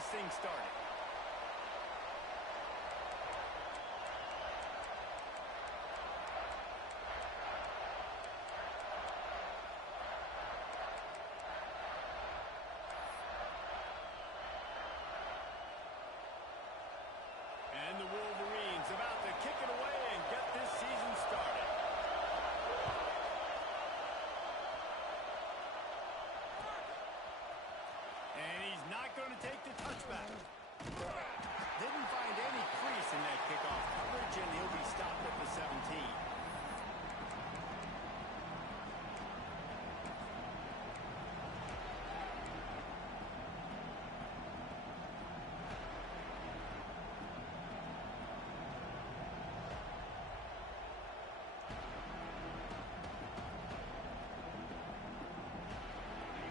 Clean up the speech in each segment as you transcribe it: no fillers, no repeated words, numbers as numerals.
this thing started. And the Wolverines about to kick it away and get this season started. And he's not going to take the touchback. Didn't find any crease in that kickoff coverage, and he'll be stopped at the 17.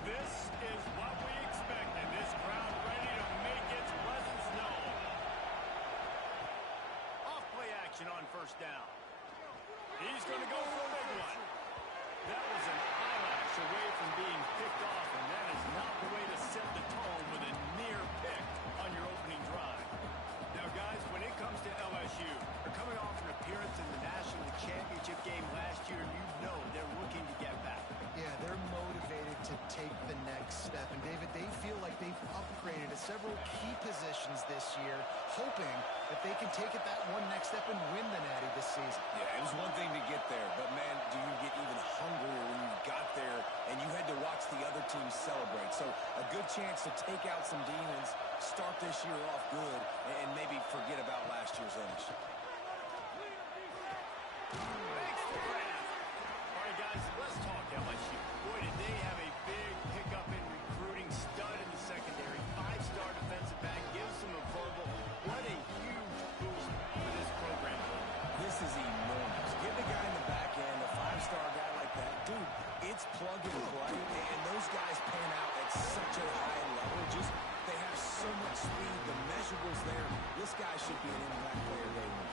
This is what we expected. This crowd ready to make its presence known. Off-play action on first down. He's going to go for a big one. That was an eyelash away from being picked off, and that is not the way to set the tone with a near pick on your opening drive. Now, guys, when it comes to LSU, they're coming off an appearance in the national championship game last year, and you know they're looking to get back. Yeah, they're motivated to take the next step. And, David, they feel like they've upgraded to several key positions this year, hoping that they can take it that one next step and win the Natty this season. Yeah, it was one thing to get there, but, man, do you get even hungrier when you got there and you had to watch the other team celebrate. So a good chance to take out some demons, start this year off good, and maybe forget about last year's finish. Guys, let's talk LSU. Boy, did they have a big pickup in recruiting. Stud in the secondary. 5-star defensive back. Gives them a verbal. What a huge boost for this program. This is enormous. Get the guy in the back end, a 5-star guy like that. Dude, it's plug and play, and those guys pan out at such a high level. Just, they have so much speed. The measurables there. This guy should be an impact player day one.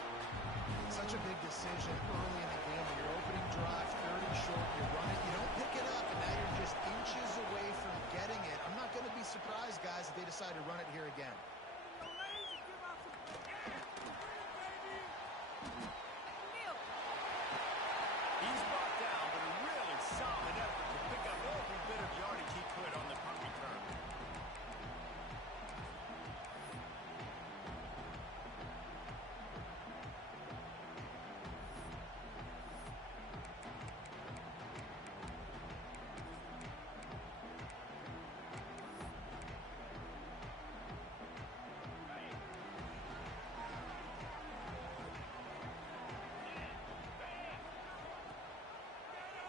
Such a big decision early in the game. When your opening drive, 3rd and short, you run it, you don't pick it up, and now you're just inches away from getting it. I'm not going to be surprised, guys, if they decide to run it here again. He's brought down, but a really solid effort to pick up every bit of yardage he could on the punt return.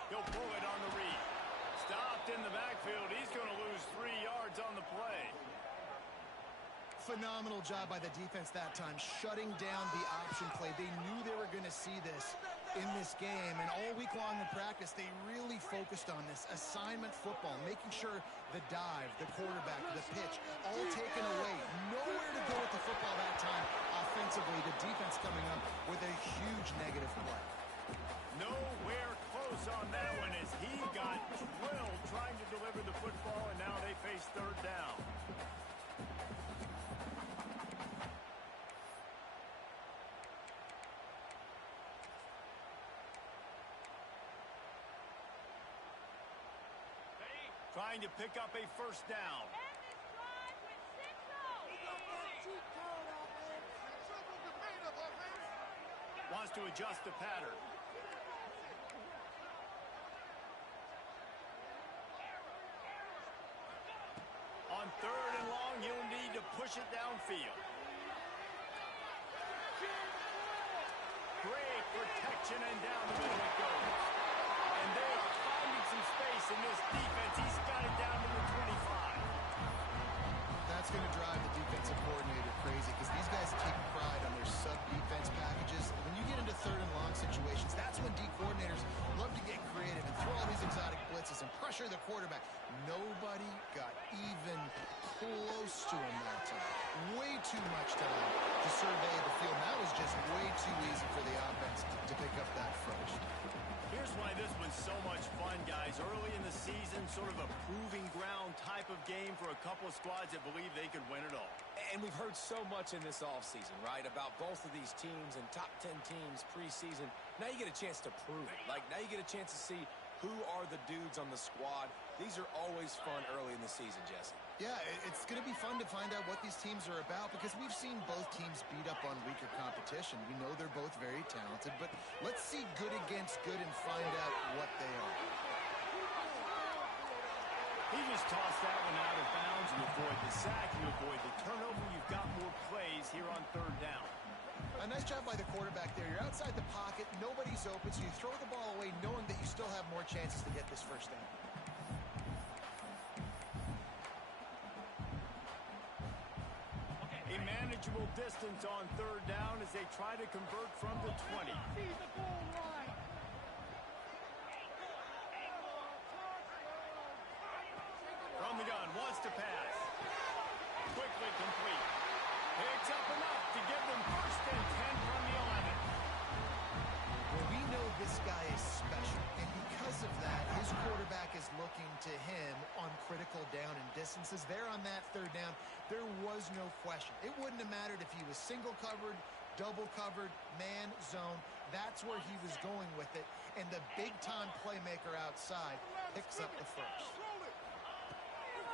He'll pull it on the read. Stopped in the backfield. He's going to lose 3 yards on the play. Phenomenal job by the defense that time, shutting down the option play. They knew they were going to see this in this game, and all week long in practice, they really focused on this assignment football, making sure the dive, the quarterback, the pitch, all taken away. Nowhere to go with the football that time offensively. The defense coming up with a huge negative play. Nowhere close on that one as he got drilled trying to deliver the football, and now they face 3rd down. Trying to pick up a 1st down. Wants to adjust the pattern. On 3rd and long, he'll need to push it downfield. Great protection, and down the middle it goes. And they are finding some space in this defense. He's got it down to the 25. That's going to drive the defensive coordinator crazy because these guys take pride on their sub-defense packages. When you get into 3rd and long situations, that's when D coordinators love to get creative and throw all these exotic blitzes and pressure the quarterback. Nobody got even close to him that time. Way too much time to survey the field. That was just way too easy for the offense to pick up that first. Here's why this one's so much fun, guys. Early in the season, sort of a proving ground type of game. game for a couple of squads that believe they could win it all. And we've heard so much in this offseason, right, about both of these teams and top 10 teams preseason. Now you get a chance to prove it. Like, now you get a chance to see who are the dudes on the squad. These are always fun early in the season, Jesse. Yeah, it's going to be fun to find out what these teams are about because we've seen both teams beat up on weaker competition. We know they're both very talented, but let's see good against good and find out what they are. He just tossed that one out of bounds. You avoid the sack, you avoid the turnover. You've got more plays here on third down. A nice job by the quarterback there. You're outside the pocket, nobody's open, so you throw the ball away knowing that you still have more chances to get this first down. A manageable distance on third down as they try to convert from the 20. From the gun, wants to pass. Quickly complete. Picks up enough to give them first and 10 from the 11. Well, we know this guy is special, and because of that, his quarterback is looking to him on critical down and distances. There on that third down, there was no question. It wouldn't have mattered if he was single covered, double covered, man, zone. That's where he was going with it, and the big-time playmaker outside picks up the first.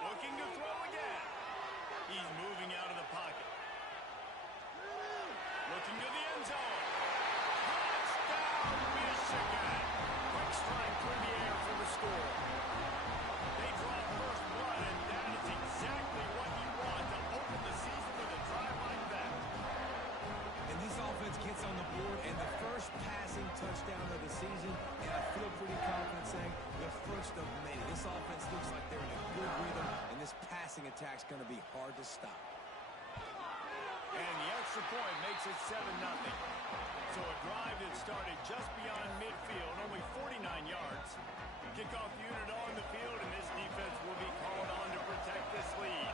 Looking to throw again. He's moving out of the pocket. Looking to the end zone. Touchdown, Michigan. Quick strike through the air for the score. They draw first blood, and that is exactly what you want to open the season with a drive like that. And this offense gets on the board, and the first passing touchdown of the season, and I feel pretty confident saying the first of many. This offense looks like they're in a good rhythm, and this passing attack's going to be hard to stop. And the extra point makes it 7-0. So a drive that started just beyond midfield, only 49 yards. Kickoff unit on the field, and this defense will be called on to protect this lead.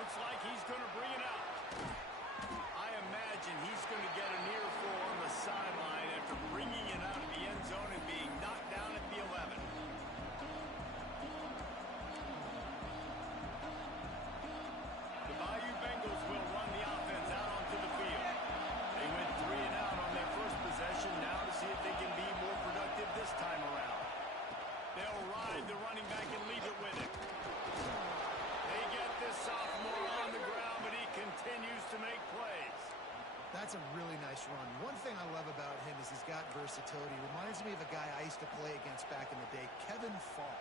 Looks like he's going to bring it out. I imagine he's going to get an earful on the sideline after bringing it out of the end zone and being knocked down at the 11. The Bayou Bengals will run the offense out onto the field. They went 3 and out on their first possession, now to see if they can be more productive this time around. They'll ride the running back and leave it with him. They get this sophomore on the ground, but he continues to make plays. That's a really nice run. One thing I love about him is he's got versatility. Reminds me of a guy I used to play against back in the day, Kevin Falk.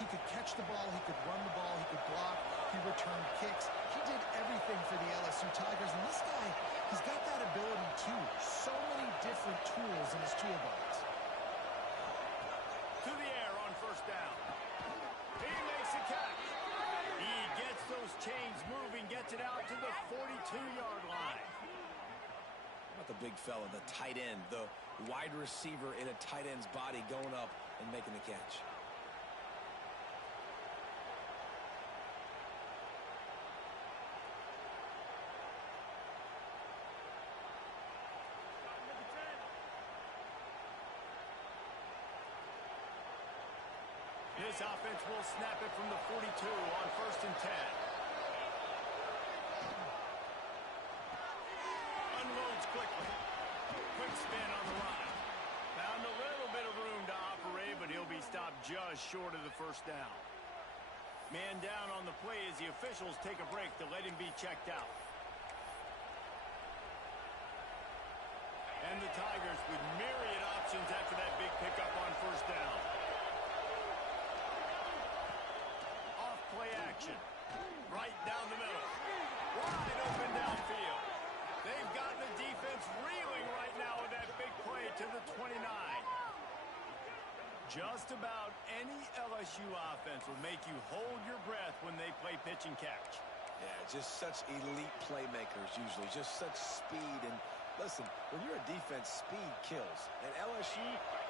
He could catch the ball, he could run the ball, he could block, he returned kicks. He did everything for the LSU Tigers, and this guy, he's got that ability too. So many different tools in his toolbox. To the air on first down. He makes a catch. He gets those chains moving, gets it out to the 42-yard line. How about the big fella, the tight end, the wide receiver in a tight end's body going up and making the catch? This offense will snap it from the 42 on first and 10. Unloads quickly. Quick spin on the line. Found a little bit of room to operate, but he'll be stopped just short of the first down. Man down on the play as the officials take a break to let him be checked out. And the Tigers with myriad options after that big pickup on first down. Play action. Right down the middle. Wide open downfield. They've got the defense reeling right now with that big play to the 29. Just about any LSU offense will make you hold your breath when they play pitch and catch. Yeah, just such elite playmakers usually. Just such speed. And listen, when you're a defense, speed kills. And LSU,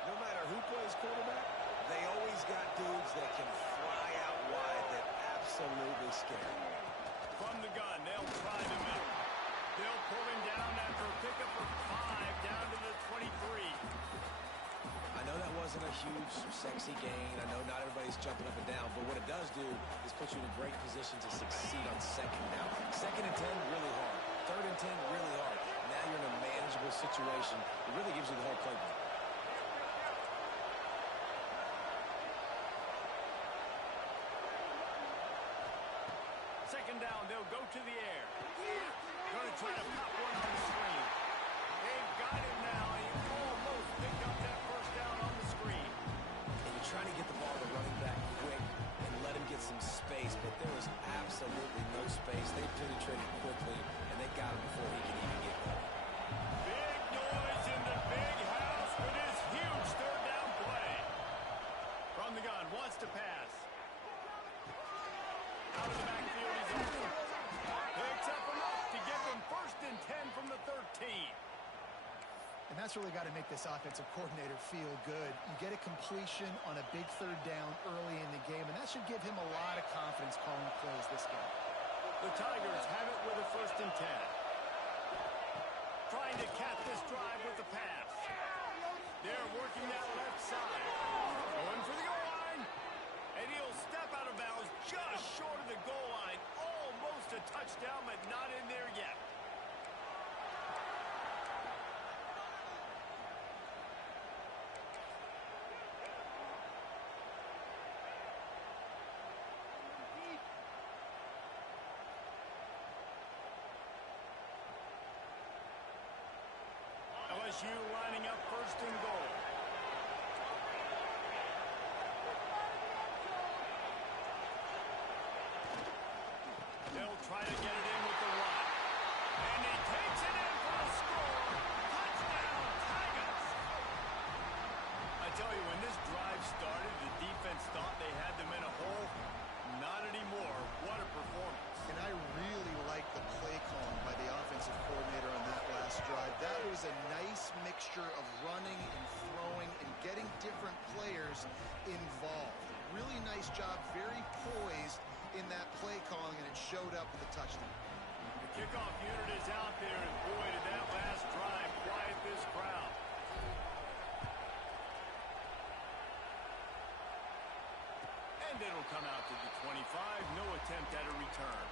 no matter who plays quarterback, they always got dudes that can fly out wide that absolutely scare. From the gun, they'll try the middle. They'll pull him down after a pickup of 5 down to the 23. a huge, sexy gain. I know not everybody's jumping up and down, but what it does do is put you in a great position to succeed on second down. Second and 10, really hard. Third and 10, really hard. Now you're in a manageable situation. It really gives you the whole playbook. Second down, they'll go to the air. Going to try to pop one on the screen. They've got him now. He almost picked up that first down on the screen. And you're trying to get the ball to running back quick and let him get some space, but there was absolutely no space. They penetrated quickly, and they got him before he could even get going. Big noise in the big house with his huge third down play. From the gun, wants to pass. Out of the backfield, he's open. Picks up enough to get them first and 10 from the 13. And that's really got to make this offensive coordinator feel good. You get a completion on a big third down early in the game, and that should give him a lot of confidence calling plays this game. The Tigers have it with a first and 10. Trying to cap this drive with the pass. They're working that left side. Going for the goal line. And he'll step out of bounds just short of the goal line. Almost a touchdown, but not in there yet. LSU lining up first and goal. They'll try to get it in with the run. And he takes it in for the score. Touchdown, Tigers. I tell you, when this drive started, the defense thought they had them in a hole. Not anymore. What a performance. And I really like the play calling by the offensive coordinator on that last drive. That was a nice mixture of running and throwing and getting different players involved. Really nice job, very poised in that play calling, and it showed up with a touchdown. The kickoff unit is out there, and boy, did that last drive quiet this crowd. And it'll come out to the 25. No attempt at a return.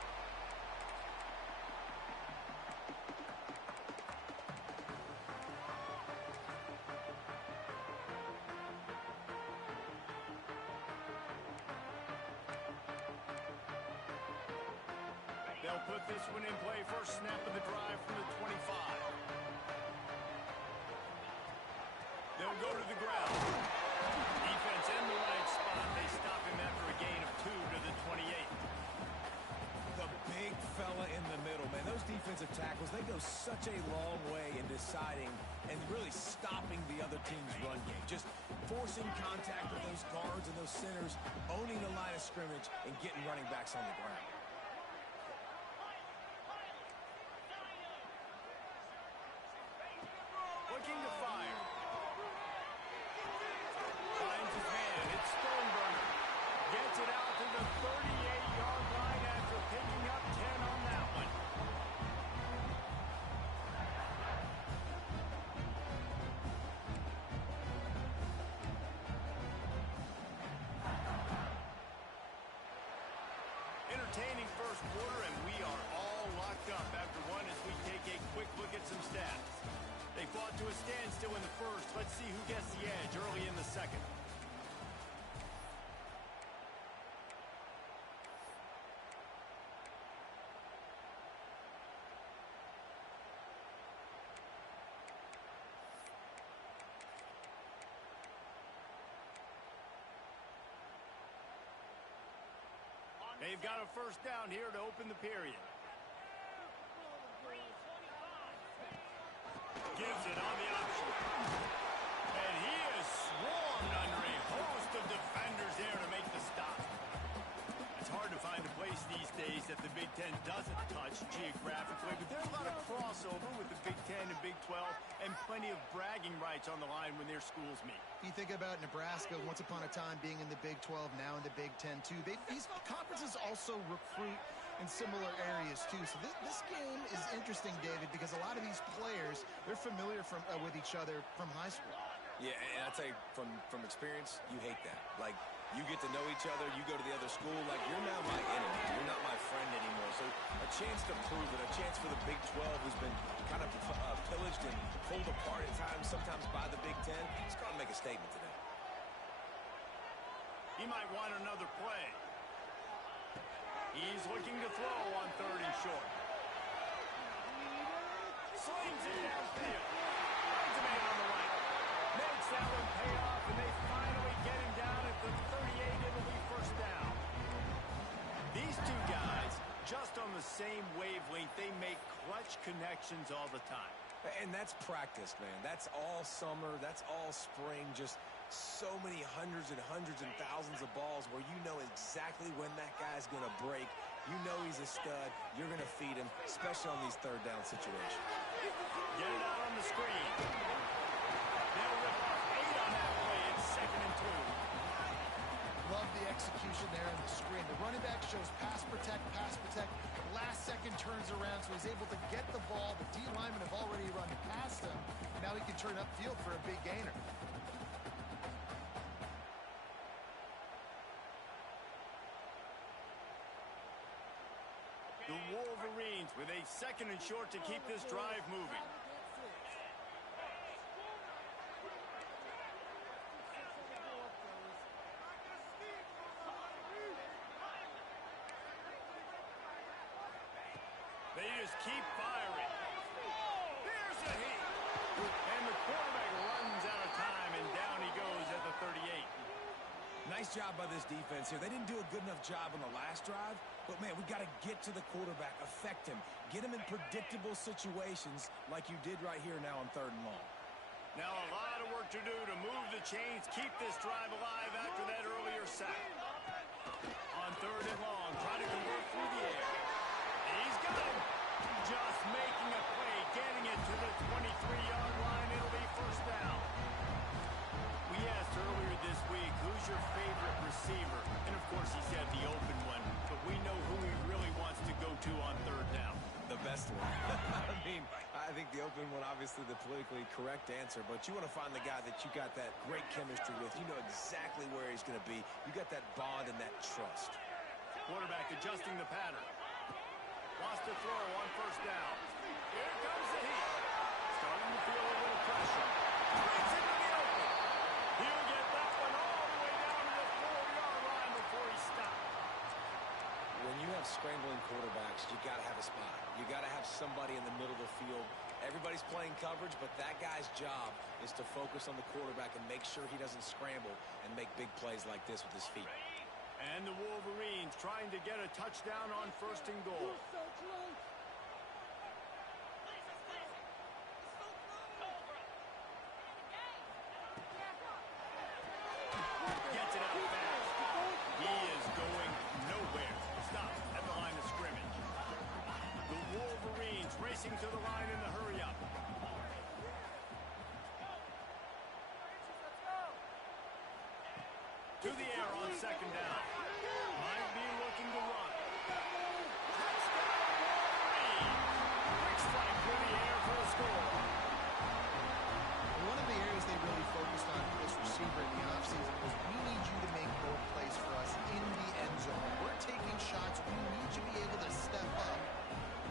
They'll put this one in play. First snap of the drive from the 25. They'll go to the ground. Defense in the right spot. They stop him after a gain of 2 to the 28. The big fella in the middle, man. Those defensive tackles, they go such a long way in deciding and really stopping the other team's run game. Just forcing contact with those guards and those centers, owning the line of scrimmage, and getting running backs on the ground. Looking to fire. Finds his man. It's Stoneburner. Gets it out to the 38-yard line after picking up 10 on that one. Entertaining first quarter, and we are all locked up after one as we take a quick look at some stats. They fought to a standstill in the first. Let's see who gets the edge early in the second. They've got a first down here to open the period. Gives it on the option. And he is swarmed under a host of defenders there to make the stop. It's hard to find a place these days that the Big Ten doesn't touch geographically, but there's a lot of crossover with the Big Ten and Big 12 and plenty of bragging rights on the line when their schools meet. You think about Nebraska once upon a time being in the Big 12, now in the Big 10 too. These conferences also recruit in similar areas too. So this game is interesting, David, because a lot of these players, they're familiar with each other from high school. Yeah, and I tell you, from experience, you hate that. Like, you get to know each other, you go to the other school, like, you're now my enemy. You're not my friend anymore. So a chance to prove it, a chance for the Big 12, who's been kind of pillaged and pulled apart at times, sometimes by the Big 10. It's got to make a statement today. He might want another play. He's looking to throw on 3rd and short. Slings it downfield. Finds a man on the right. Makes that one pay off, and they finally get him down at the 38. It'll be 1st down. These two guys, just on the same wavelength, they make clutch connections all the time. And that's practice, man. That's all summer. That's all spring. Just so many hundreds and thousands of balls where you know exactly when that guy's going to break. You know he's a stud. You're going to feed him, especially on these 3rd down situations. Get it out on the screen. They'll rip off 8 on that play. It's 2nd and 2. Love the execution there on the screen. The running back shows pass protect, pass protect. Last second turns around, so he's able to get the ball. The D linemen have already run past him. Now he can turn upfield for a big gainer. The Wolverines with a 2nd and short to keep this drive moving. They just keep firing. Here's a hit. And the quarterback runs out of time, and down he goes at the 38. Nice job by this defense here. They didn't do a good enough job on the last drive, but, man, we got to get to the quarterback, affect him, get him in predictable situations like you did right here now on 3rd and long. Now a lot of work to do to move the chains, keep this drive alive after that earlier sack. On 3rd and long, trying to convert through the air. He's got him. Just making a play, getting it to the 23-yard line. It'll be 1st down. We asked earlier this week, who's your favorite receiver? And, of course, he said the open one. But we know who he really wants to go to on 3rd down. The best one. I mean, I think the open one, obviously the politically correct answer, but you want to find the guy that you got that great chemistry with. You know exactly where he's going to be. You got that bond and that trust. Quarterback adjusting the pattern. Wants to throw on 1st down. Here comes the heat. Starting to feel a little pressure. Brings it to the open. He'll get that one all the way down to the 4-yard line before he stops. When you have scrambling quarterbacks, you got to have a spot. You got to have somebody in the middle of the field. Everybody's playing coverage, but that guy's job is to focus on the quarterback and make sure he doesn't scramble and make big plays like this with his feet. And the Wolverines trying to get a touchdown on 1st and goal. Gets it out fast. He is going nowhere. Stop at the line of scrimmage. The Wolverines racing to the line in the hurry-up. To the air on 2nd down. Might be looking to run. Touchdown, Wolverines! Quick strike through the air for a score. One of the areas they really focused on for this receiver in the offseason was we need you to make more plays for us in the end zone. We're taking shots. We need you to be able to step up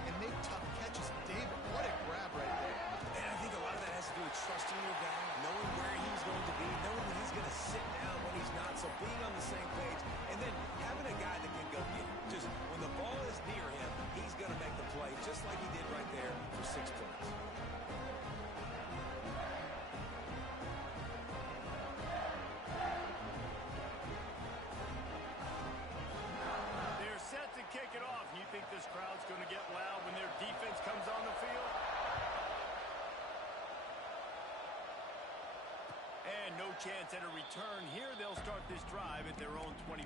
and make tough catches. David, what a grab right there. And I think a lot of that has to do with trusting your guy, knowing where he's going to be, knowing when he's going to sit down, when he's not, so being on the same page, and then having a guy that can go get it. Just when the ball is near him, he's going to make the play, just like he did right there for 6 points. They're set to kick it off. You think this crowd's going to get loud when their defense comes on the field? And no chance at a return here. They'll start this drive at their own 25.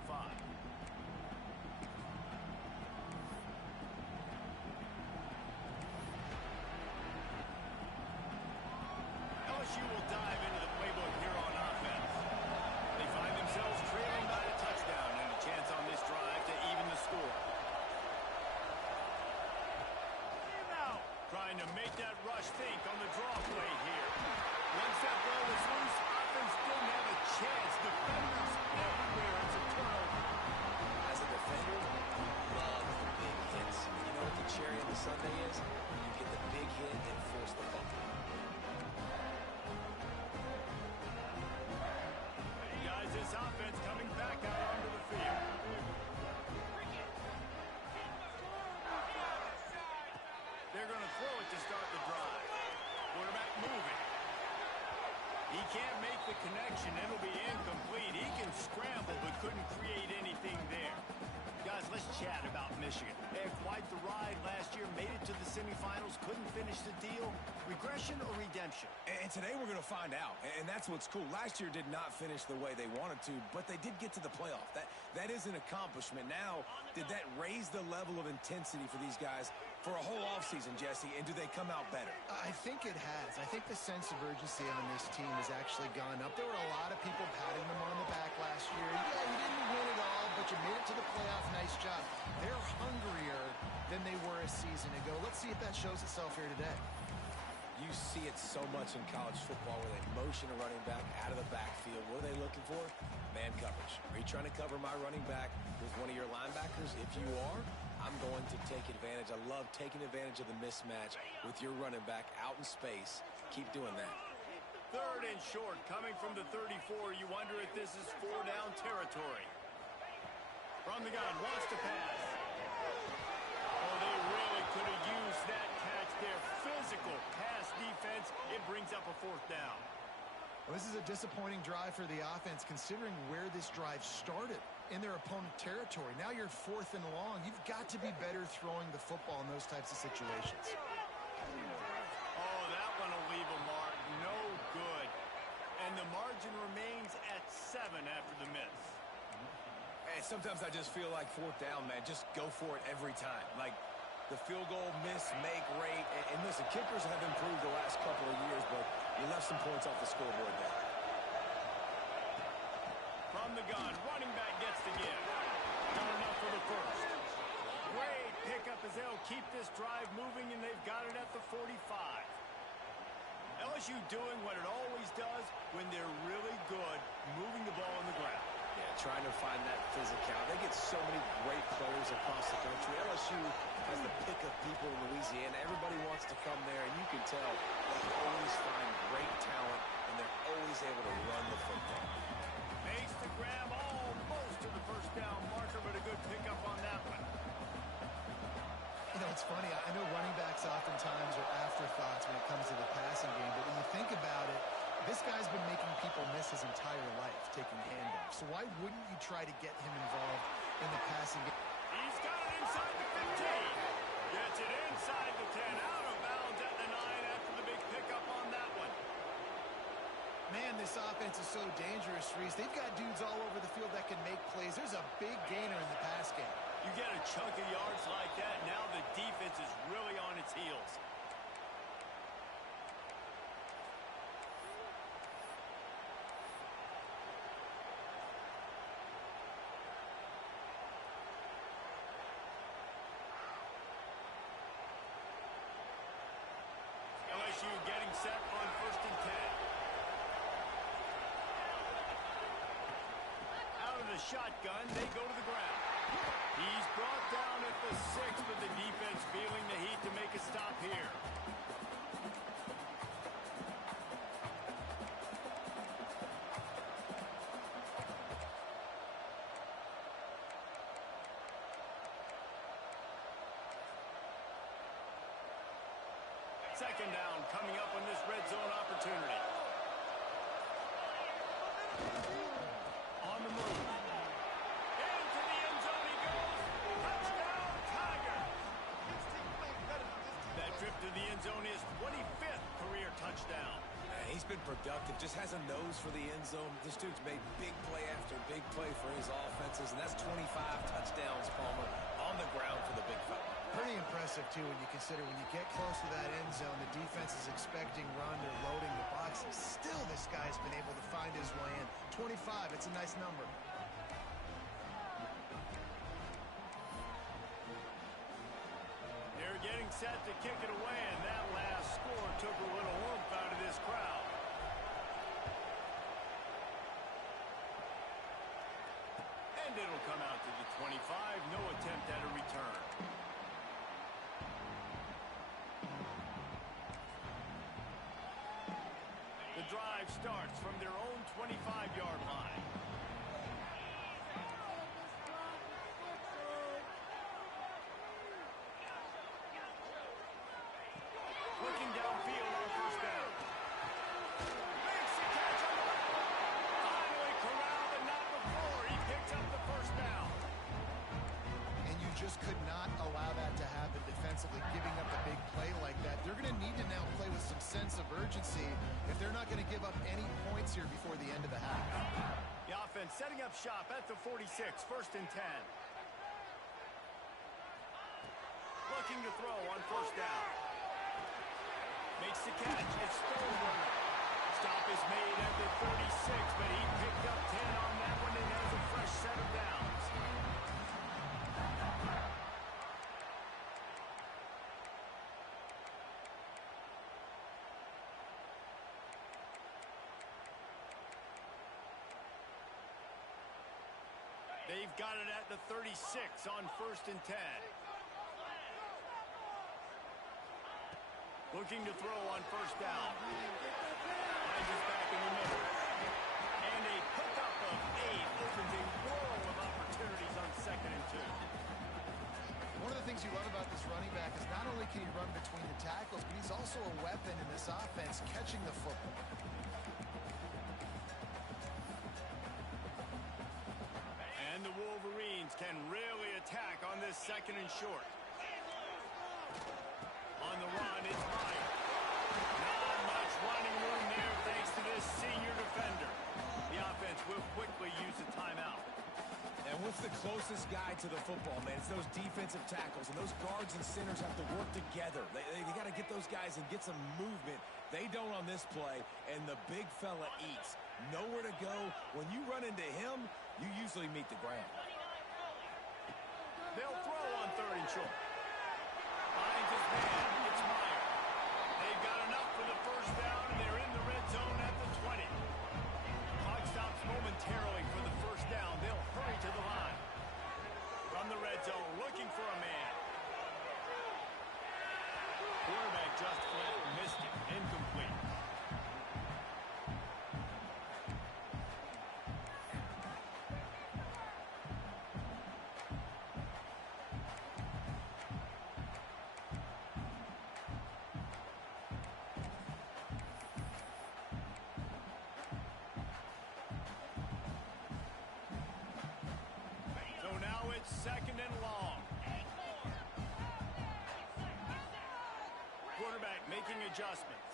LSU will dive into the playbook here on offense. They find themselves trailing by a touchdown and a chance on this drive to even the score. Trying to make that rush think on the draw play here. Once that ball is loose, He can't make the connection. It'll be incomplete. He can scramble, but couldn't create anything there. Guys, let's chat about Michigan. They had quite the ride last year, made it to the semifinals, couldn't finish the deal. Regression or redemption? And today we're going to find out, and that's what's cool. Last year did not finish the way they wanted to, but they did get to the playoff. That is an accomplishment. Now, did that raise the level of intensity for these guys for a whole offseason, Jesse, and do they come out better? I think it has. I think the sense of urgency on this team has actually gone up. There were a lot of people patting them on the back last year. Yeah, you didn't win it all, but you made it to the playoff. Nice job. They're hungrier than they were a season ago. Let's see if that shows itself here today. You see it so much in college football where they motion a running back out of the backfield. What are they looking for? Man coverage. Are you trying to cover my running back with one of your linebackers? If you are, I'm going to take advantage. I love taking advantage of the mismatch with your running back out in space. Keep doing that. Third and short, coming from the 34. You wonder if this is 4-down territory. From the gun, wants to pass. Oh, they really could have used that catch there. Physical pass defense. It brings up a 4th down. Well, this is a disappointing drive for the offense, considering where this drive started in their opponent territory. Now you're 4th and long. You've got to be better throwing the football in those types of situations. Oh, that one will leave a mark. No good. And the margin remains at 7 after the miss. And sometimes I just feel like 4th down, man. Just go for it every time. Like the field goal miss, make rate. And listen, kickers have improved the last couple of years, but you left some points off the scoreboard there. From the gun, running back gets the give. Not enough for the first. Great pickup as they'll keep this drive moving, and they've got it at the 45. LSU doing what it always does when they're really good, moving the ball on the ground. Yeah, trying to find that physicality. They get so many great players across the country. LSU has the pick of people in Louisiana. Everybody wants to come there, and you can tell they always find great talent, and they're always able to run the football. Makes the grab almost to the 1st down marker, but a good pickup on that one. You know, it's funny. I know running backs oftentimes are afterthoughts when it comes to the passing game, but when you think about it, this guy's been making people miss his entire life taking handoffs. So why wouldn't you try to get him involved in the passing game? He's got it inside the 15. Gets it inside the 10. Out of bounds at the 9 after the big pickup on that one. Man, this offense is so dangerous, Reese. They've got dudes all over the field that can make plays. There's a big gainer in the pass game. You get a chunk of yards like that, now the defense is really on its heels. LSU getting set on 1st and 10. Out of the shotgun, they go to the ground. He's brought down at the 6, but the defense feeling the heat to make a stop here. Second down coming up on this red zone opportunity. On the move. Into the end zone he goes. Touchdown, Tiger. That trip to the end zone is 25th career touchdown. He's been productive, just has a nose for the end zone. This dude's made big play after big play for his offenses, and that's 25 touchdowns, Palmer, on the ground for the big fella. Pretty impressive, too, when you consider when you get close to that end zone, the defense is expecting run, they're loading the boxes. Still, this guy's been able to find his way in. 25, it's a nice number. They're getting set to kick it away, and that last score took a little oomph out of this crowd. And it'll come out to the 25. No attempt at a return. The drive starts from their own 25-yard line. Looking downfield on 1st down. Makes the catch. could not allow that to happen defensively, giving up a big play like that. They're going to need to now play with some sense of urgency if they're not going to give up any points here before the end of the half. The offense setting up shop at the 46, 1st and 10. Looking to throw on 1st down. Makes the catch. It's Stoneberger. Stop is made at the 36, but he picked up 10 on that one and has a fresh set of downs. They've got it at the 36 on 1st and 10. Looking to throw on 1st down. Finds his back in the middle. And a pickup of 8 opens a world of opportunities on 2nd and 2. One of the things you love about this running back is not only can he run between the tackles, but he's also a weapon in this offense catching the football. And the Wolverines can really attack on this 2nd and short. On the run, it's Meyer. Not much running room there thanks to this senior defender. The offense will quickly use a timeout. And what's the closest guy to the football, man? It's those defensive tackles, and those guards and centers have to work together. They got to get those guys and get some movement. They don't on this play, and the big fella eats. Nowhere to go. When you run into him, you usually meet the ground. They'll throw on 3rd and short. Finds his man. It's Meyer. They've got enough for the 1st down, and they're in the red zone at the 20. Clock stops momentarily for the 1st down. They'll hurry to the line. From the red zone, looking for a man. Quarterback just flat missed it. Incomplete. So now it's 2nd and long. Quarterback making adjustments.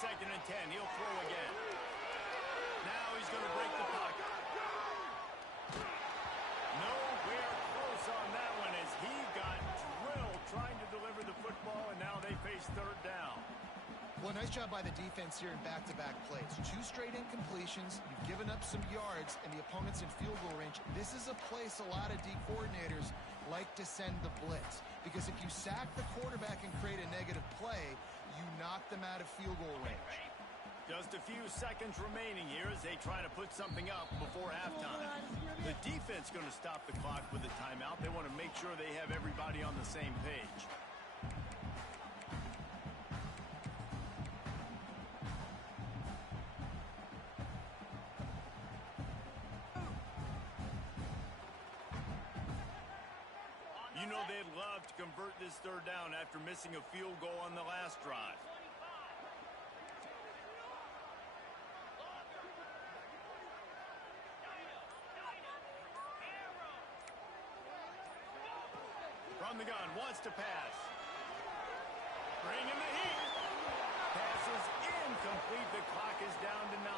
2nd and 10. He'll throw again. Now he's going to break the pocket. Nowhere close on that one as he got drilled trying to deliver the football, and now they face 3rd down. Well, nice job by the defense here in back-to-back plays. 2 straight incompletions. You've given up some yards, and the opponent's in field goal range. This is a place a lot of D coordinators like to send the blitz, because if you sack the quarterback and create a negative play, you knock them out of field goal range. Just a few seconds remaining here as they try to put something up before halftime. The defense going to stop the clock with a timeout. They want to make sure they have everybody on the same page. You know they'd love to convert this 3rd down after missing a field goal on the last drive. From the gun, wants to pass. Bringing the heat. Pass is incomplete. The clock is down to 9.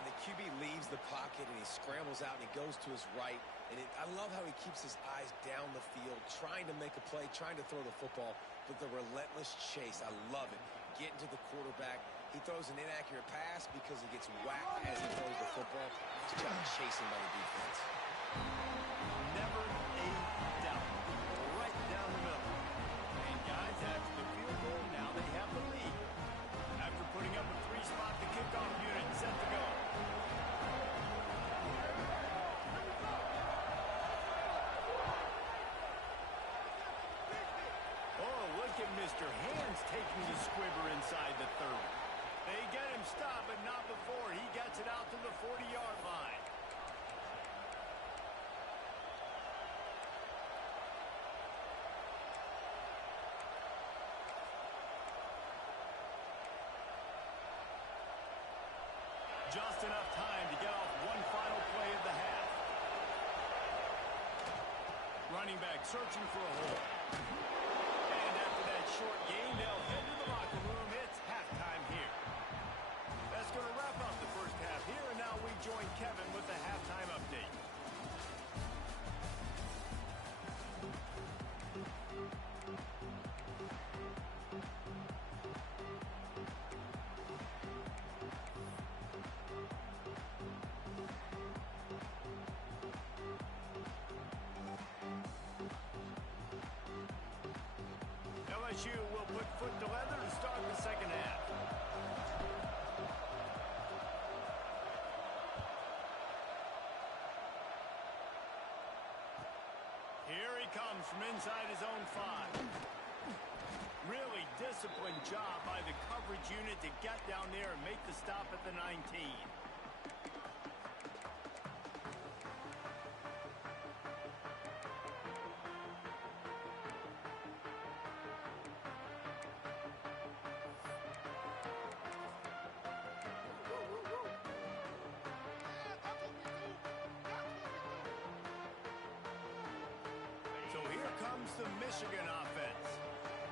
And the QB leaves the pocket, and he scrambles out, and he goes to his right. And I love how he keeps his eyes down the field, trying to make a play, trying to throw the football, but the relentless chase, I love it. Getting to the quarterback. He throws an inaccurate pass because he gets whacked as he throws the football. Nice job chasing by the defense. Never a doubt. Right down the middle. And guys, after the field goal, now they have the lead. After putting up a 3-spot, the kickoff unit set to go. Oh, look at Mr. Hands taking the squibber inside the 30. They get him stopped, but not before. He gets it out to the 40-yard line. Just enough time to get off one final play of the half. Running back searching for a hole. And after that short gain, they'll head to the locker room. It's halftime here. That's going to wrap up the first half here, and now we join Kevin with the halftime update. LSU will put foot to leather to start the second half. Here he comes from inside his own 5. Really disciplined job by the coverage unit to get down there and make the stop at the 19. So here comes the Michigan offense.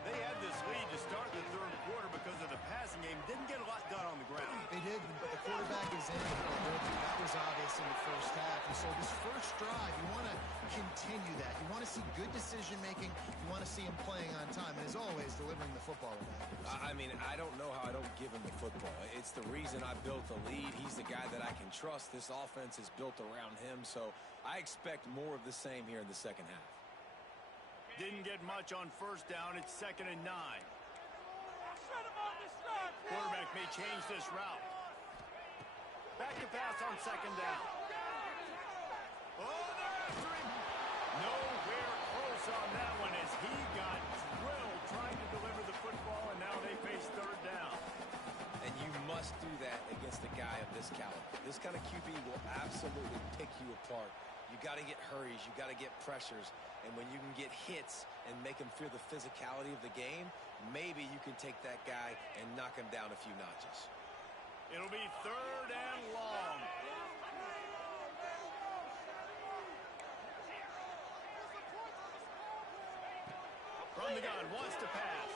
They had this lead to start the third quarter because of the passing game. Didn't get a lot done on the ground. They did, but the quarterback is in. That was obvious in the first half. And so this first drive, you want to continue that. You want to see good decision-making. You want to see him playing on time. And as always, delivering the football with accuracy. I mean, I don't know how I don't give him the football. It's the reason I built the lead. He's the guy that I can trust. This offense is built around him. So I expect more of the same here in the second half. Didn't get much on first down. It's 2nd and 9. Quarterback may change this route. Back to pass on 2nd down. Oh, they're after him. Nowhere close on that one as he got drilled trying to deliver the football, and now they face 3rd down. And you must do that against a guy of this caliber. This kind of QB will absolutely pick you apart. You got to get hurries. You got to get pressures. And when you can get hits and make him feel the physicality of the game, maybe you can take that guy and knock him down a few notches. It'll be 3rd and long. From the gun, wants to pass.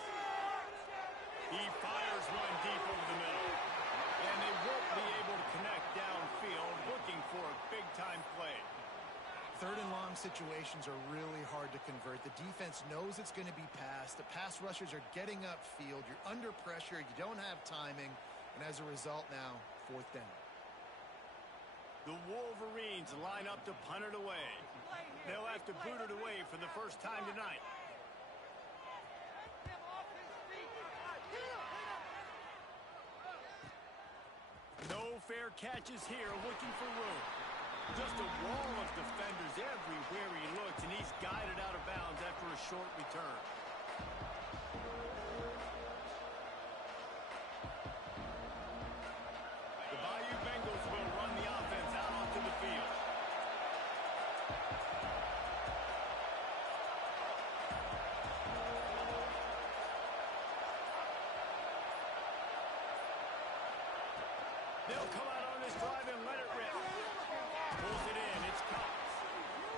He fires one deep over the middle. And they won't be able to connect downfield, looking for a big-time play. 3rd and long situations are really hard to convert. The defense knows it's going to be passed. The pass rushers are getting upfield. You're under pressure. You don't have timing. And as a result now, 4th down. The Wolverines line up to punt it away. They'll have to boot it away for the first time tonight. No fair catches here, looking for room. Just a wall of defenders everywhere he looks, and he's guided out of bounds after a short return. The Bayou Bengals will run the offense out onto the field. They'll come out on this drive and let it rip. Pulls it in. It's Cox.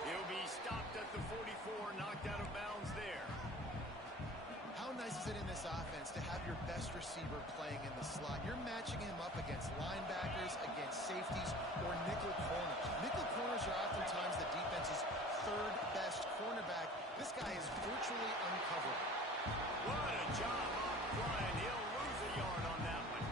He'll be stopped at the 44, knocked out of bounds there. How nice is it in this offense to have your best receiver playing in the slot? You're matching him up against linebackers, against safeties, or nickel corners. Nickel corners are oftentimes the defense's 3rd best cornerback. This guy is virtually uncoverable. What a job off Brian. He'll lose a yard on that one.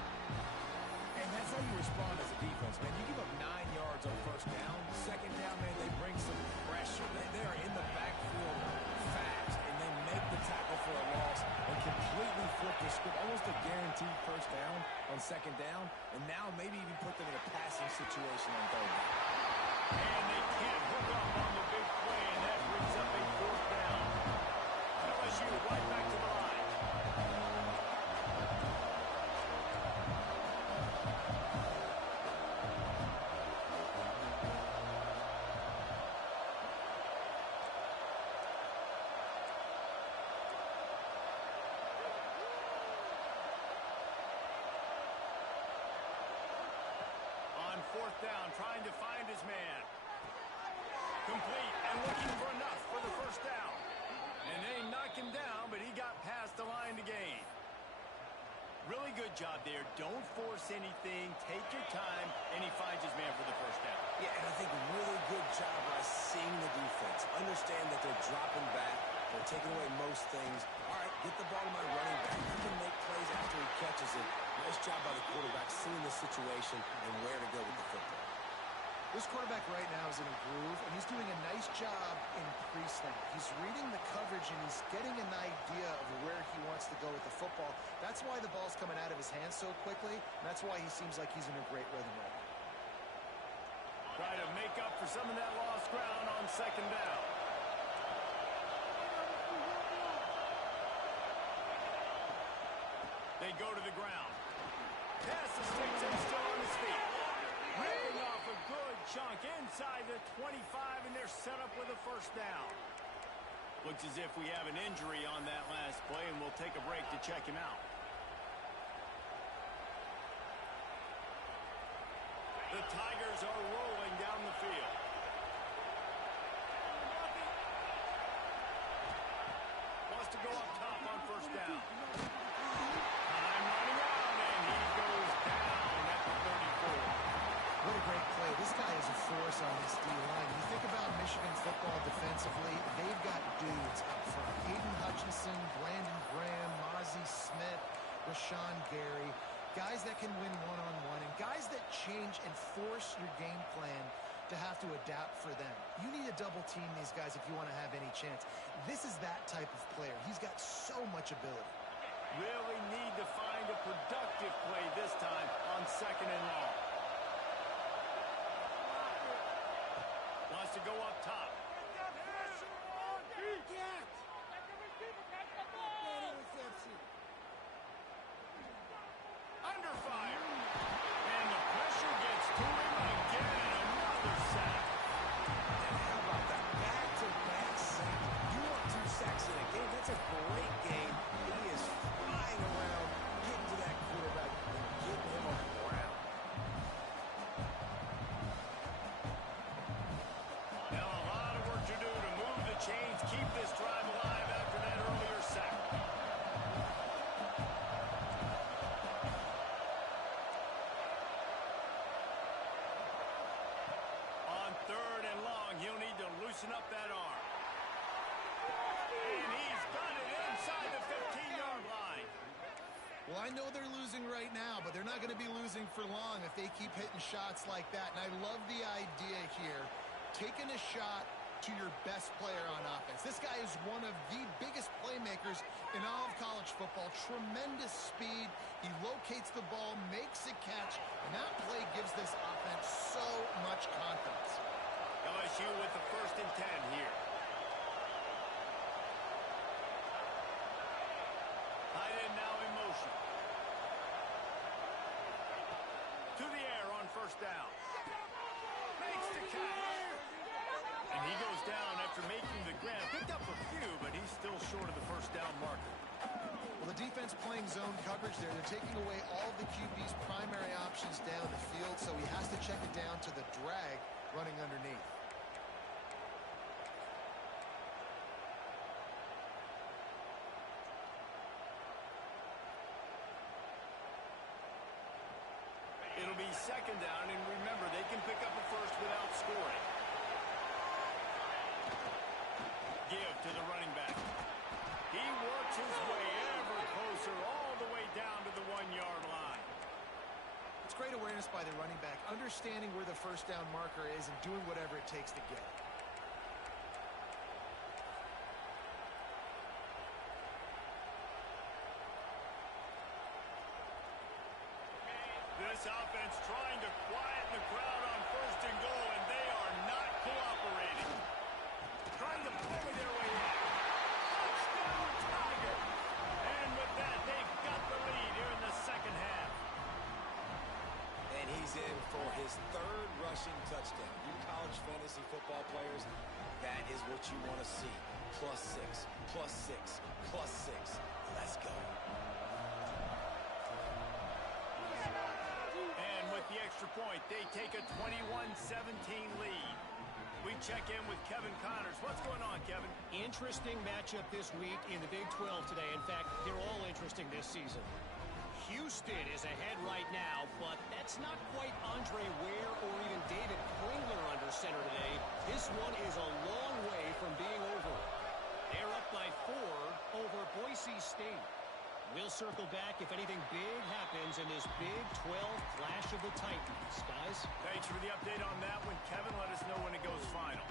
And that's how you respond as a defense, man. You give up 9 yards on first down. 2nd down, man, they bring some pressure. They're in the backfield fast, and they make the tackle for a loss and completely flip the script. Almost a guaranteed first down on 2nd down, and now maybe even put them in a passing situation on 3rd down. And they can't hook up on the big play, and that brings up a 4th down. LSU right back to the line. On 4th down, trying to find his man. Complete and looking for enough for the first down. And they knock him down, but he got past the line to gain. Really good job there. Don't force anything. Take your time, and he finds his man for the first down. Yeah, and I think really good job by seeing the defense. Understand that they're dropping back. They're taking away most things. All right, get the ball to my running back. He can make plays after he catches it. Nice job by the quarterback seeing the situation and where to go with the football. This quarterback right now is in a groove, and he's doing a nice job in pre-snap. He's reading the coverage, and he's getting an idea of where he wants to go with the football. That's why the ball's coming out of his hands so quickly, and that's why he seems like he's in a great rhythm right now. Try to make up for some of that lost ground on second down. They go to the ground. Pass the sticks and still on his feet. Ripping off a good chunk inside the 25, and they're set up with a first down. Looks as if we have an injury on that last play, and we'll take a break to check him out. The Tigers are rolling down the field. Wants to go up top on first down. Time running out, and he goes down at the 34. What a great play. This guy is a force on this D-line. You think about Michigan football defensively, they've got dudes up front. Aiden Hutchinson, Brandon Graham, Mozzie Smith, Rashawn Gary. Guys that can win one-on-one and guys that change and force your game plan to have to adapt for them. You need to double team these guys if you want to have any chance. This is that type of player. He's got so much ability. Really need to find a productive play this time on second and long. Wants to go up top. Under fire. And the pressure gets to him again. Another sack. And how about that back-to-back sack? You want 2 sacks in a game? That's a great game. He is flying around, getting to that quarterback and getting him on the ground. Now a lot of work to do to move the chains, keep this drive alive after that earlier sack. On third and long, he'll need to loosen up that arm. And he's got it inside the 15-yard line. Well, I know they're losing right now, but they're not going to be losing for long if they keep hitting shots like that. And I love the idea here, taking a shot to your best player on offense. This guy is one of the biggest playmakers in all of college football. Tremendous speed. He locates the ball, makes a catch, and that play gives this offense so much confidence. LSU with the first and 10 here. Tight end now in motion. To the air on first down. Makes the catch. And he goes down after making the grab. Picked up a few, but he's still short of the first down marker. Well, the defense playing zone coverage there. They're taking away all the QB's primary options down the field, so he has to check it down to the drag running underneath. It'll be second down, and remember, they can pick up a first without scoring. Give to the running back. He works his way ever closer, all the way down to the 1-yard line. It's great awareness by the running back, understanding where the first down marker is and doing whatever it takes to get it. This offense trying to quieten the crowd on first and goal, and they are not cooperating. Trying to bully their way in. Touchdown, Tiger! And with that, they've got the lead here in the second half. And he's in for his 3rd rushing touchdown. You college fantasy football players, that is what you want to see. +6, +6, +6. Let's go. And with the extra point, they take a 21-17 lead. We check in with Kevin Connors. What's going on, Kevin? Interesting matchup this week in the Big 12 today. In fact, they're all interesting this season. Houston is ahead right now, but that's not quite Andre Ware or even David Klingler under center today. This one is a long way from being over. They're up by 4 over Boise State. We'll circle back if anything big happens in this Big 12 Clash of the Titans. Guys? Thanks for the update on that one, Kevin. Let us know when it goes final.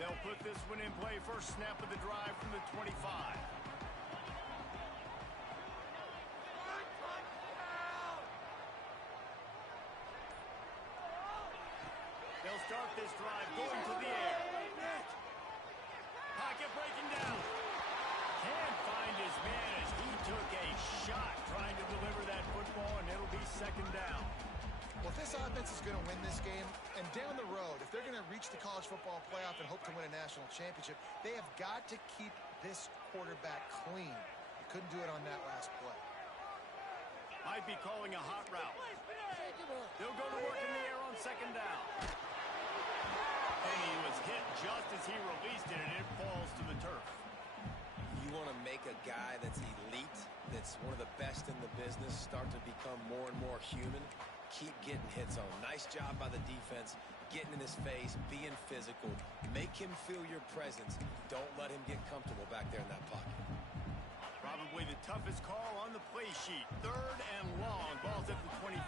They'll put this one in play. First snap of the drive from the 25. They'll start this drive going to the air. Pocket breaking down. Can't find his man as he took a shot trying to deliver that football, and it'll be second down. Well, if this offense is going to win this game, and down the road, if they're going to reach the college football playoff and hope to win a national championship, they have got to keep this quarterback clean. They couldn't do it on that last play. Might be calling a hot route. They'll go to work in the air on second down. And he was hit just as he released it, and it falls to the turf. You want to make a guy that's elite, that's one of the best in the business, start to become more and more human. Keep getting hits on him. Nice job by the defense, getting in his face, being physical. Make him feel your presence. Don't let him get comfortable back there in that pocket. Probably the toughest call on the play sheet. Third and long. Ball's at the 25.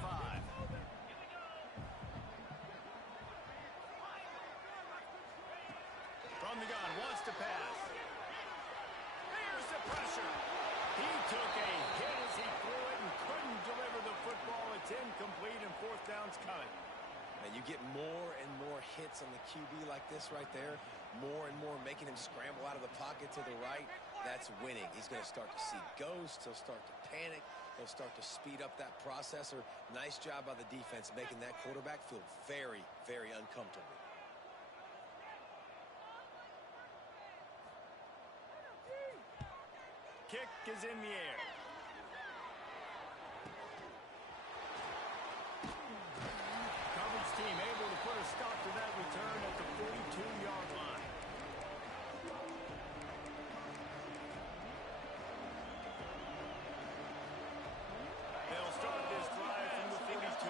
From the gun, wants to pass. Here's the pressure. He took a hit as he threw it and couldn't deliver the football. It's incomplete and fourth down's coming. And you get more and more hits on the QB like this right there. More and more making him scramble out of the pocket to the right. That's winning. He's going to start to see ghosts. He'll start to panic. He'll start to speed up that processor. Nice job by the defense making that quarterback feel very, very uncomfortable. Kick is in the air. Coverage team able to put a stop to that return at the 42-yard line. They'll start this drive from the 42.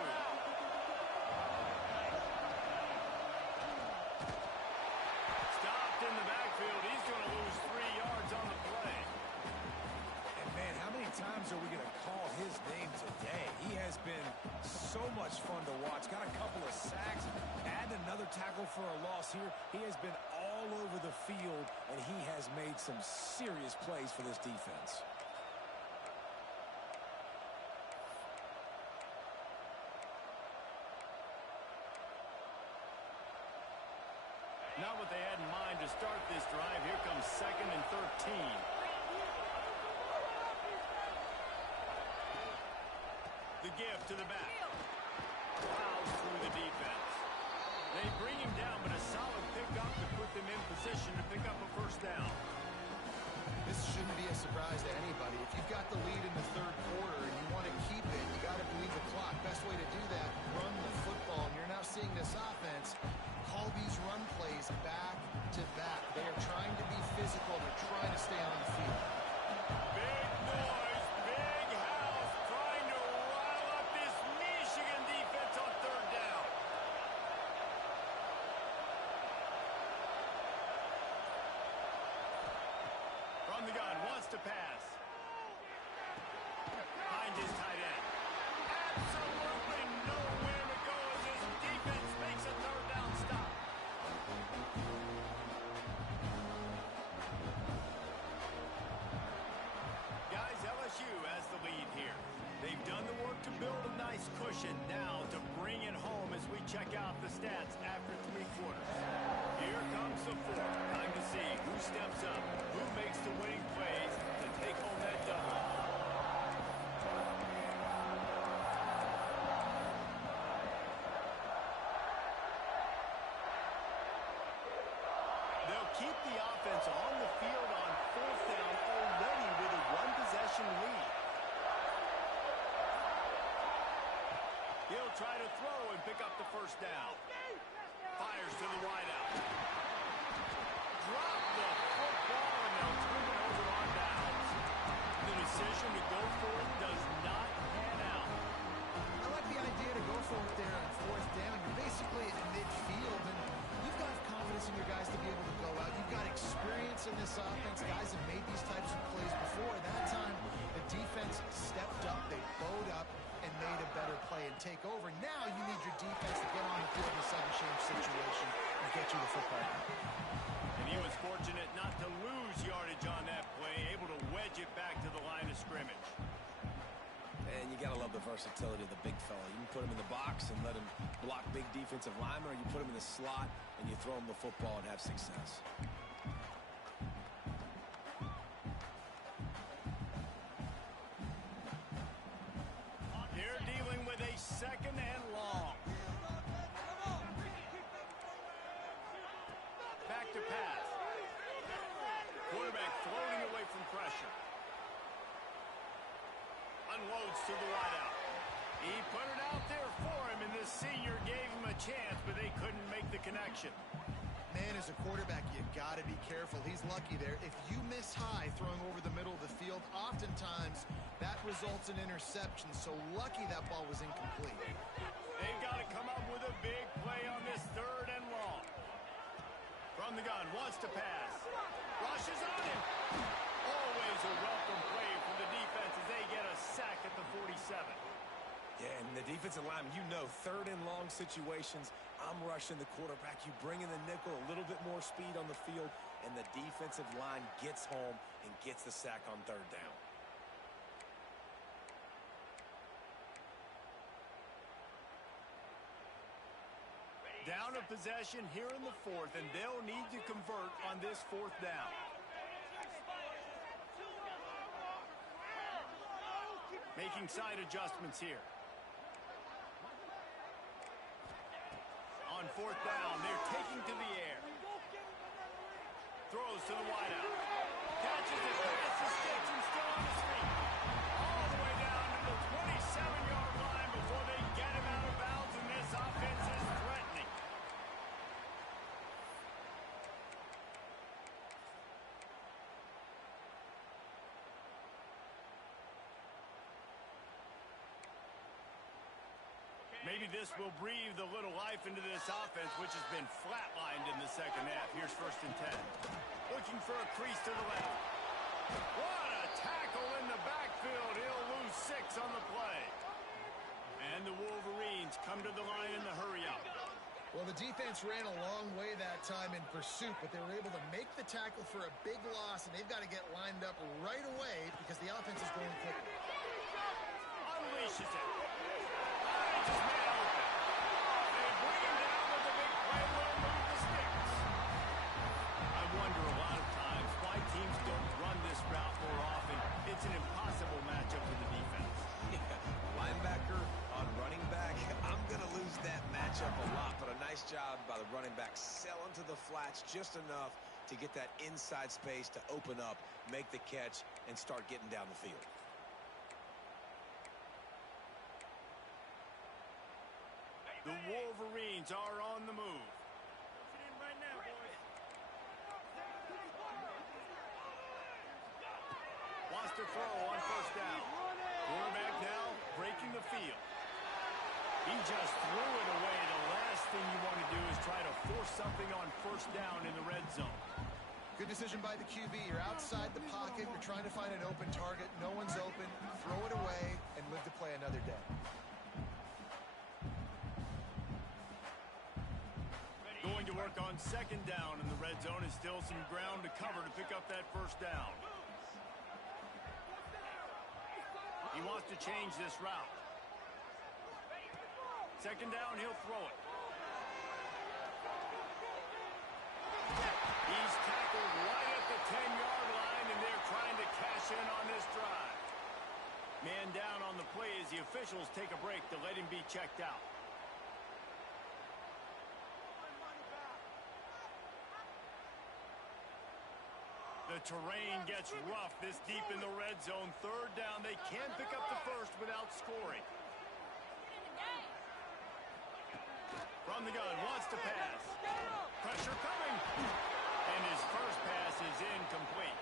Stopped in the backfield. He's going to lose 3 yards on the play. And man, how many times are we going to call his name today? He has been so much fun to watch. Got a couple of sacks. Add another tackle for a loss here. He has been all over the field, and he has made some serious plays for this defense. Not what they had in mind to start this drive. Here comes second and 13. The give to the back. Plows through the defense. They bring him down, but a solid pickup to put them in position to pick up a first down. This shouldn't be a surprise to anybody. If you've got the lead in the third quarter and you want to keep it, you got to bleed the clock. Best way to do that, run the football. And you're now seeing this offense call these run plays back to back. They are trying to be physical. They're trying to stay on the field. Big noise, big house, trying to rile up this Michigan defense on third down. From the gun, wants to pass. Behind his tight end. Absolutely nowhere to go as this defense makes a third down stop. Guys, LSU has the lead here. They've done the work to build a nice cushion. Now to bring it home as we check out the stats after 3 quarters. Here comes the fourth. Time to see who steps up, who makes the winning plays to take home that double. keep the offense on the field on fourth down already with a one-possession lead. He'll try to throw and pick up the first down. Fires to the wideout. Drop the football, and they'll turn it over on downs. The decision to go for it does not pan out. I like the idea to go for it there on fourth down. You're basically at midfield, and you've got confidence in your guys to be able to go out. You've got experience in this offense. Guys have made these types of plays before. That time, the defense stepped up. They bowed up and made a better play and take over. Now you need your defense to get on the field in a second change situation and get you the football. And he was fortunate not to lose yardage on that play, able to wedge it back to the line of scrimmage. And you got to love the versatility of the big fella. You can put him in the box and let him block big defensive linemen, or you put him in the slot and you throw him the football and have success. They're dealing with a second and long. Back to pass. Quarterback floating away from pressure. Unloads to the wideout. He put it out there for him, and the senior gave him a chance, but they couldn't make the connection. Man, as a quarterback, you got to be careful. He's lucky there. If you miss high throwing over the middle of the field, oftentimes that results in interception. So lucky that ball was incomplete. They've got to come up with a big play on this third and long. From the gun, wants to pass. Rushes on him. Always a welcome play from the defense as they get a sack at the 47. Yeah, and the defensive lineman, you know, third and long situations, I'm rushing the quarterback. You bring in the nickel, a little bit more speed on the field, and the defensive line gets home and gets the sack on third down. Down of possession here in the fourth, and they'll need to convert on this fourth down. Making side adjustments here. On fourth down, they're taking to the air. Throws to the wideout. Catches it, past the sticks, and still on his feet. All the way down to the 27-yard line before they get him out of bounds, and this offense is threatening. Maybe this will breathe a little life into this offense, which has been flatlined in the second half. Here's 1st and 10. Looking for a crease to the left. What a tackle in the backfield. He'll lose 6 on the play. And the Wolverines come to the line in the hurry-up. Well, the defense ran a long way that time in pursuit, but they were able to make the tackle for a big loss, and they've got to get lined up right away because the offense is going quickly. Unleashes it. Just made open. They bring him down with the big play. Will move the sticks. I wonder a lot of times why teams don't run this route more often. It's an impossible matchup for the defense. Yeah, linebacker on running back. I'm going to lose that matchup a lot, but a nice job by the running back selling to the flats just enough to get that inside space to open up, make the catch, and start getting down the field. The Wolverines are on the move. Wants to throw on 1st down. Quarterback now breaking the field. He just threw it away. The last thing you want to do is try to force something on 1st down in the red zone. Good decision by the QB. You're outside the pocket. You're trying to find an open target. No one's open. Throw it away and live to play another day. Going to work on 2nd down in the red zone. Is still some ground to cover to pick up that 1st down. He wants to change this route. 2nd down, he'll throw it. He's tackled right at the 10-yard line, and they're trying to cash in on this drive. Man down on the play as the officials take a break to let him be checked out. The terrain gets rough this deep in the red zone. Third down, they can't pick up the first without scoring. From the gun, wants to pass. Pressure coming. And his first pass is incomplete.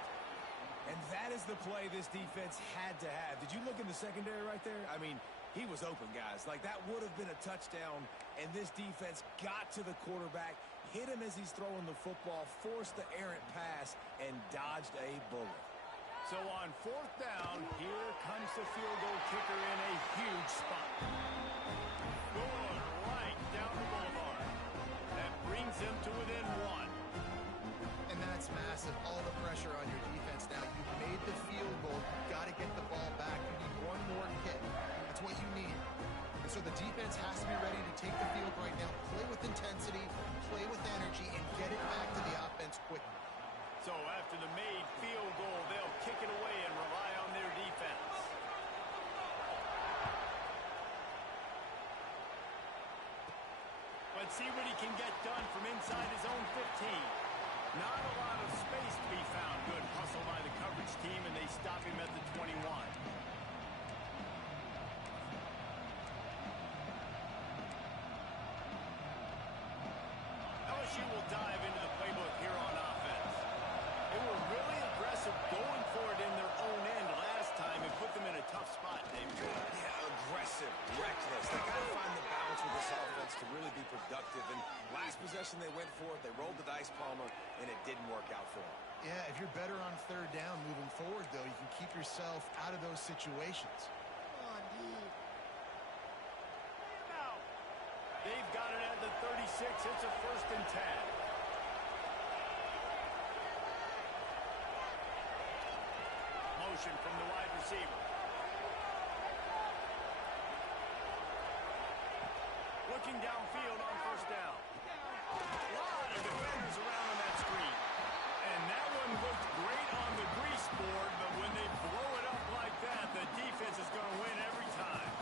And that is the play this defense had to have. Did you look in the secondary right there? I mean, he was open, guys. Like, that would have been a touchdown, and this defense got to the quarterback, hit him as he's throwing the football, forced the errant pass, and dodged a bullet. So on fourth down, here comes the field goal kicker in a huge spot. Going right down the boulevard. That brings him to within one. And that's massive. All the pressure on your defense now. You've made the field goal. You've got to get the ball back. You need one more kick. That's what you need. And so the defense has to be ready to take the field right now, play with intensity, play with energy, and get it back to the offense quickly. So after the made field goal, they'll kick it away and rely on their defense. Let's see what he can get done from inside his own 15. Not a lot of space to be found. Good hustle by the coverage team, and they stop him at the 21. LSU will dive into the playbook here on offense. They were really aggressive going for it in their own end last time and put them in a tough spot, Dave. Yeah, aggressive, reckless. They got to find the balance with this offense to really be productive. And last possession they went for it. They rolled the dice, Palmer, and it didn't work out for them. Yeah, if you're better on third down moving forward, though, you can keep yourself out of those situations. Come on, dude. They've got it at the 36. It's a 1st and 10. Motion from the wide receiver. Looking downfield on 1st down. A lot of defenders around on that screen. And that one looked great on the grease board, but when they blow it up like that, the defense is going to win every time.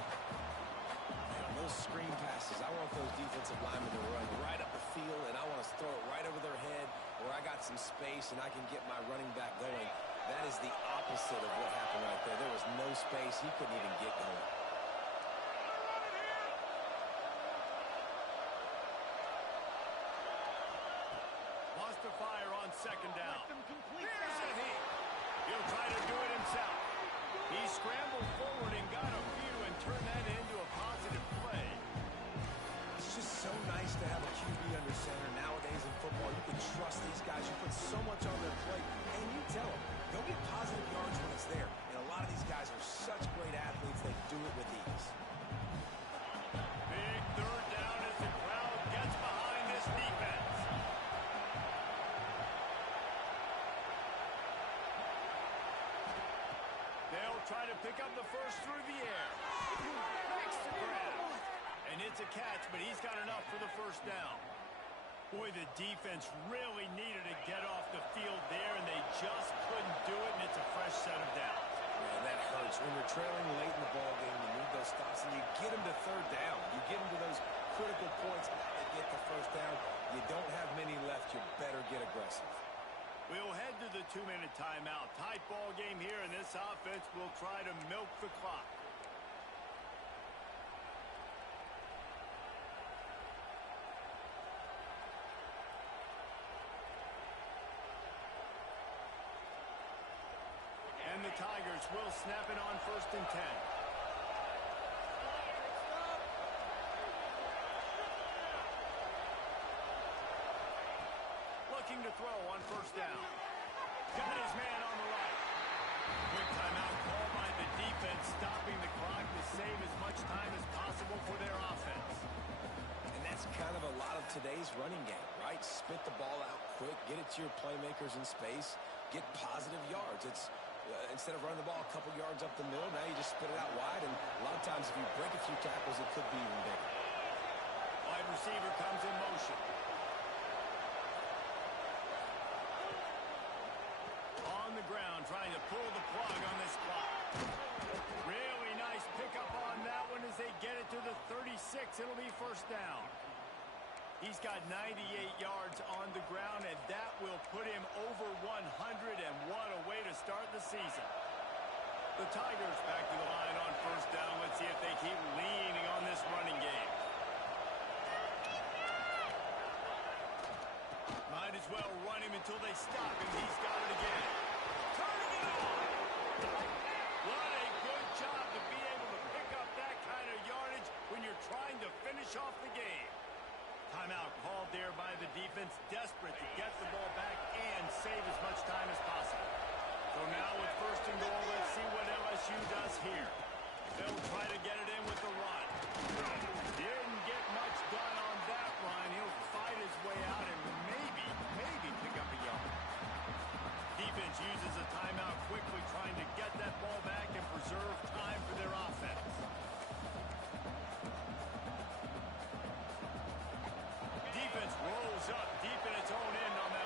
Those screen passes, I want those defensive linemen to run right up the field, and I want to throw it right over their head where I got some space and I can get my running back going. That is the opposite of what happened right there. There was no space. He couldn't even get going. Wants to fire on 2nd down. Here's a hit. He'll try to do it himself. He scrambled forward and got a few and turned that into a positive play. It's just so nice to have a QB under center. Nowadays in football, you can trust these guys. You put so much on their plate, and you tell them, go get positive yards when it's there. And a lot of these guys are such great athletes, they do it with ease. Big 3rd down as the crowd gets behind this defense. They'll try to pick up the first through the air. Makes the grab. And it's a catch, but he's got enough for the 1st down. Boy, the defense really needed to get off the field there, and they just couldn't do it, and it's a fresh set of downs. Man, that hurts. When you're trailing late in the ballgame, you need those stops, and you get them to 3rd down. You get them to those critical points to get the 1st down. You don't have many left. You better get aggressive. We'll head to the 2-minute timeout. Tight ball game here, and this offense will try to milk the clock. And the Tigers will snap it on 1st and 10. Looking to throw on 1st down. Got his man on the right. Quick timeout called by the defense, stopping the clock to save as much time as possible for their offense. And that's kind of a lot of today's running game, right? Spit the ball out quick, get it to your playmakers in space, get positive yards. It's instead of running the ball a couple yards up the middle, now you just spit it out wide, and a lot of times if you break a few tackles, it could be even bigger. Wide receiver comes in motion. On the ground, trying to pull the plug on this clock. Really nice pickup on that one as they get it to the 36. It'll be 1st down. He's got 98 yards on the ground, and that will put him over 100 and start the season. The Tigers back to the line on first down. Let's see if they keep leaning on this running game. Might as well run him until they stop him. He's got it again. Turning it on. What a good job to be able to pick up that kind of yardage when you're trying to finish off the game. Timeout called there by the defense, desperate to get the ball back and save as much time as possible. So now with first and goal, let's see what LSU does here. They'll try to get it in with the run. Didn't get much done on that run. He'll fight his way out and maybe pick up a yard. Defense uses a timeout quickly, trying to get that ball back and preserve time for their offense. Defense rolls up deep in its own end on that